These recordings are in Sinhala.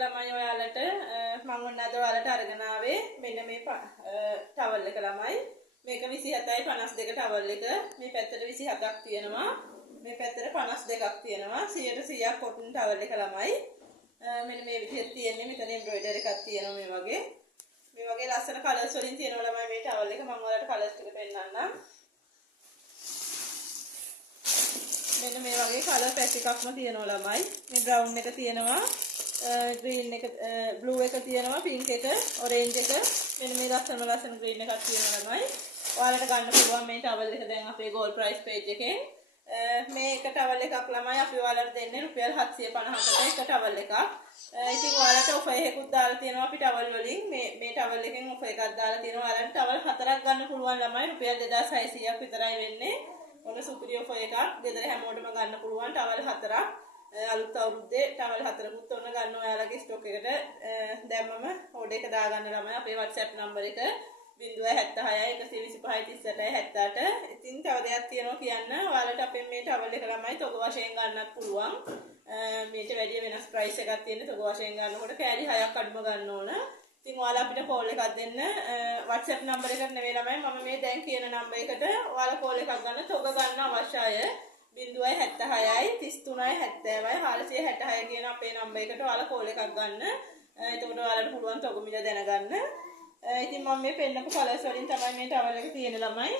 ළමයි ඔයාලට මම ඔන්න අද ඔයාලට අරගෙන ආවේ මෙන්න මේ ටවල් එක ළමයි. මේක 27යි 52 ටවල් එක. මේ පැත්තට 27ක් තියෙනවා. මේ පැත්තට 52ක් තියෙනවා. 100% කොටන් ටවල් එක ළමයි. මෙන්න මේ විදිහට තියෙන්නේ. මෙතන එම්බ්‍රොයිඩර් එකක් තියෙනවා මේ වගේ. මේ වගේ ලස්සන කලර්ස් වලින් තියෙනවා ළමයි මේ ටවල් එක. මම ඔයාලට කලර්ස් ටික පෙන්නන්නම්. මෙන්න මේ වගේ කලර් පැච් එකක්ම තියෙනවා ළමයි. මේ බ්‍රවුන් එක තියෙනවා. green එක blue එක තියෙනවා, pink එක, orange එක. මෙන්න මේ ලස්සන green එකක් තියෙනවා ළමයි. ඔයාලට ගන්න පුළුවන් මේ ටවල් එක දැන් අපේ gold price page එකෙන්. මේ එක ටවල් එකක් ළමයි අපි ඔයාලට දෙන්නේ රුපියල් 750කට එක ටවල් එකක්. ඉතින් ඔයාලට ඔෆර් එකකුත් දාලා තියෙනවා අපි ටවල් වලින්. මේ ටවල් එකෙන් ඔෆර් එකක් දාලා තියෙනවා. ඔයාලට ටවල් 4ක් ගන්න පුළුවන් ළමයි. රුපියල් 2600ක් විතරයි වෙන්නේ. ඔන්න සුපිරි ඔෆර් එකක්. ගෙදර හැමෝටම ගන්න පුළුවන් ටවල් 4ක්. අලුත් අවුරුද්දේ ටවල් 4කුත් ඔන්න ගන්න ඔයාලගේ ස්ටොක් එකට දැම්මම ඕඩර් එක දාගන්න ළමයි. අපේ WhatsApp නම්බර එක 076 125 38 78. ඉතින් තව දෙයක් තියෙනවා කියන්න. ඔයාලට අපෙන් මේ ටවල් එක ළමයි තොග වශයෙන් ගන්නත් පුළුවන්. මේට වැඩි වෙනස් ප්‍රයිස් එකක් තියෙන තොග වශයෙන් ගන්නකොට කෑලි 6ක් අඩුම ගන්න ඕන. ඉතින් ඔයාලා අපිට කෝල් එකක් දෙන්න. WhatsApp නම්බර එකට නෙවෙයි ළමයි මම මේ දැන් කියන නම්බර එකට ඔයාලා කෝල් එකක් ගන්න තොග ගන්න අවශ්‍යයි. 076 33 70 466 කියන අපේ නම්බර එකට ඔයාලා කෝල් එකක් ගන්න. එතකොට ඔයාලට පුළුවන් තොග මිල දැනගන්න. ඉතින් මම මේ පෙන්නපු කලර්ස් වලින් තමයි මේ ටවල් එක තියෙන ළමයි.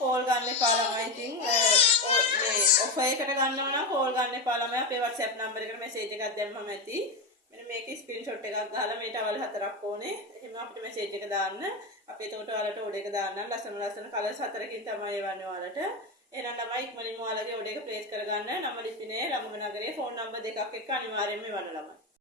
කෝල් ගන්න එපා ළමයි. ඉතින් මේ ඔෆර් එකට ගන්නව නම් කෝල් ගන්න එපා ළමයි. අපේ WhatsApp නම්බර එකට මැසේජ් එකක් දැම්මම ඇති. මෙන්න මේකේ ස්ක්‍රීන්ෂොට් එකක් ගහලා මේ ටවල් 4ක් ඕනේ. එහෙනම් අපිට මැසේජ් එක දාන්න. අපි එතකොට ඔයාලට ඕඩර් එක දාන්නම්. ලස්සන කලර්ස් 4කින් තමයි එවන්නේ ඔයාලට. එහෙනම් ළමයි ඉක්මනින්ම ඔයාලගේ ඕඩර් එක ප්ලේස් කරගන්න. නම ලිපිනේ ළමග නගරේ ෆෝන් නම්බර් දෙකක් එක්ක අනිවාර්යයෙන්ම එවන්න ළමයි.